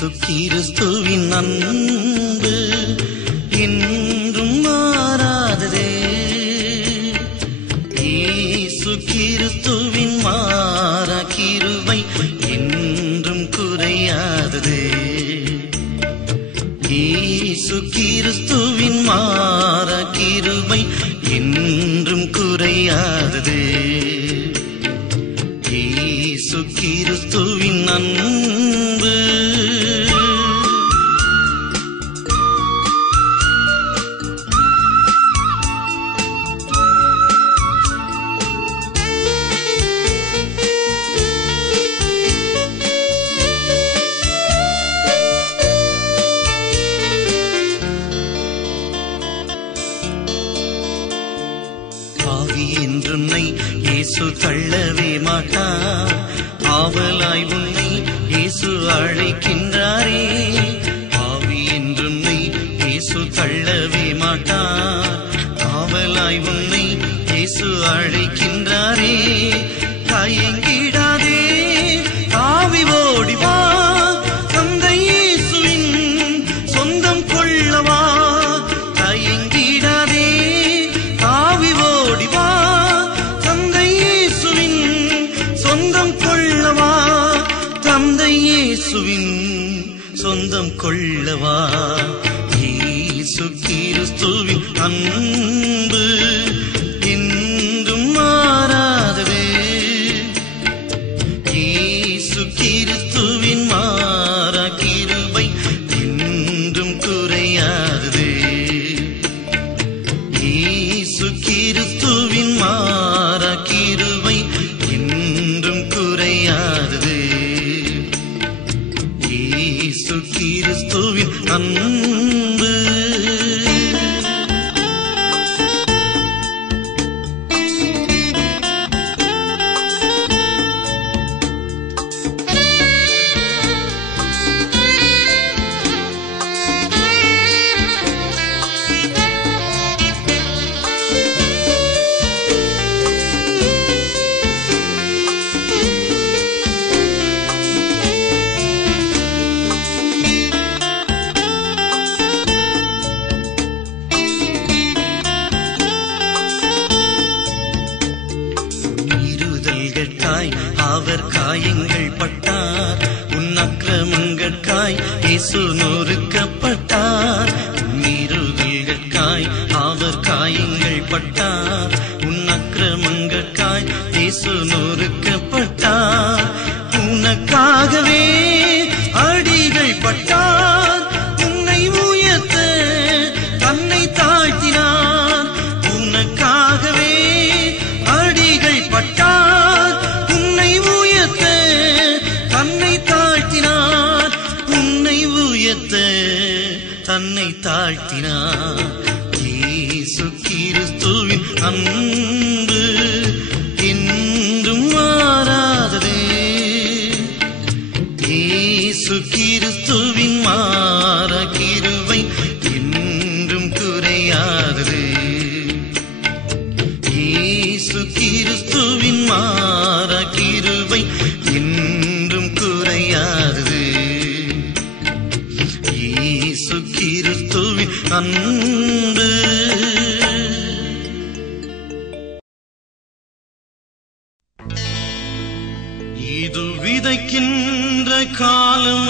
இயேசு கிறிஸ்துவின் அன்பு என்றும் மாறாததே. இயேசு கிறிஸ்துவின் மாறா கிருபை என்றும் குறையாததே. இயேசு கிறிஸ்துவின் மாறா கிருபை என்றும் குறையாததே. இயேசு கிறிஸ்துவின் அன்பு பாவி என்றுன்னை இயேசு தள்ளவே மாட்டார். ஆவலாய் உன்னை இயேசு அழைக்கின்றாரே. பாவி என்றுன்னை இயேசு தள்ளவே மாட்டார். ஆவலாய் உன்னை இயேசு அழைக்கின்றாரே. தயங்கிடாதே, தாவி ஓடிவா, தந்தை இயேசுவின் சொந்தம் கொள்ளவா. தயங்கிடாதே, தாவி ஓடிவா, தந்தை இயேசுவின் சொந்தம் கொள்ளவா. தந்தை இயேசுவின் சொந்தம் கொள்ளவா. இயேசு கிறிஸ்துவின் அன்பு என்றும் மாறாததே. இயேசு கிறிஸ்துவின் மாறா கிருபை என்றும் குறையாததே. இயேசு கிறிஸ்துவின் மாறா கிருபை என்றும் குறையாததே. இயேசு கிறிஸ்துவின் அன்பு அவர் காயங்கள் பட்டார். உன் அக்கிரமங்கட்காய் இயேசு நொறுக்கப்பட்டார். மீறுதல்கட்காய் அவர் காயங்கள் பட்டார். உன் அக்கிரமங்கட்காய் இயேசு நொறுக்கப்பட்டார். உனக்காகவே அடிகள் பட்டார். உன்னை உயர்த்த தன்னை தாழ்த்தினார். உனக்காகவே அடிகள் பட்டார். உன்னை உயர்த்த தன்னை தாழ்த்தினார். உன்னை உயர்த்த தன்னை தாழ்த்தினார். இயேசு கிறிஸ்துவின் அன்பு என்றும் மாறாததே. இயேசு கிறிஸ்துவின் மாறா கிருபை என்றும் குறையாததே. இயேசு கிறிஸ்துவின் மாறா கிருபை என்றும் குறையாதது. இயேசு கிறிஸ்துவின் அன்பு இது விதைக்கின்ற காலம்.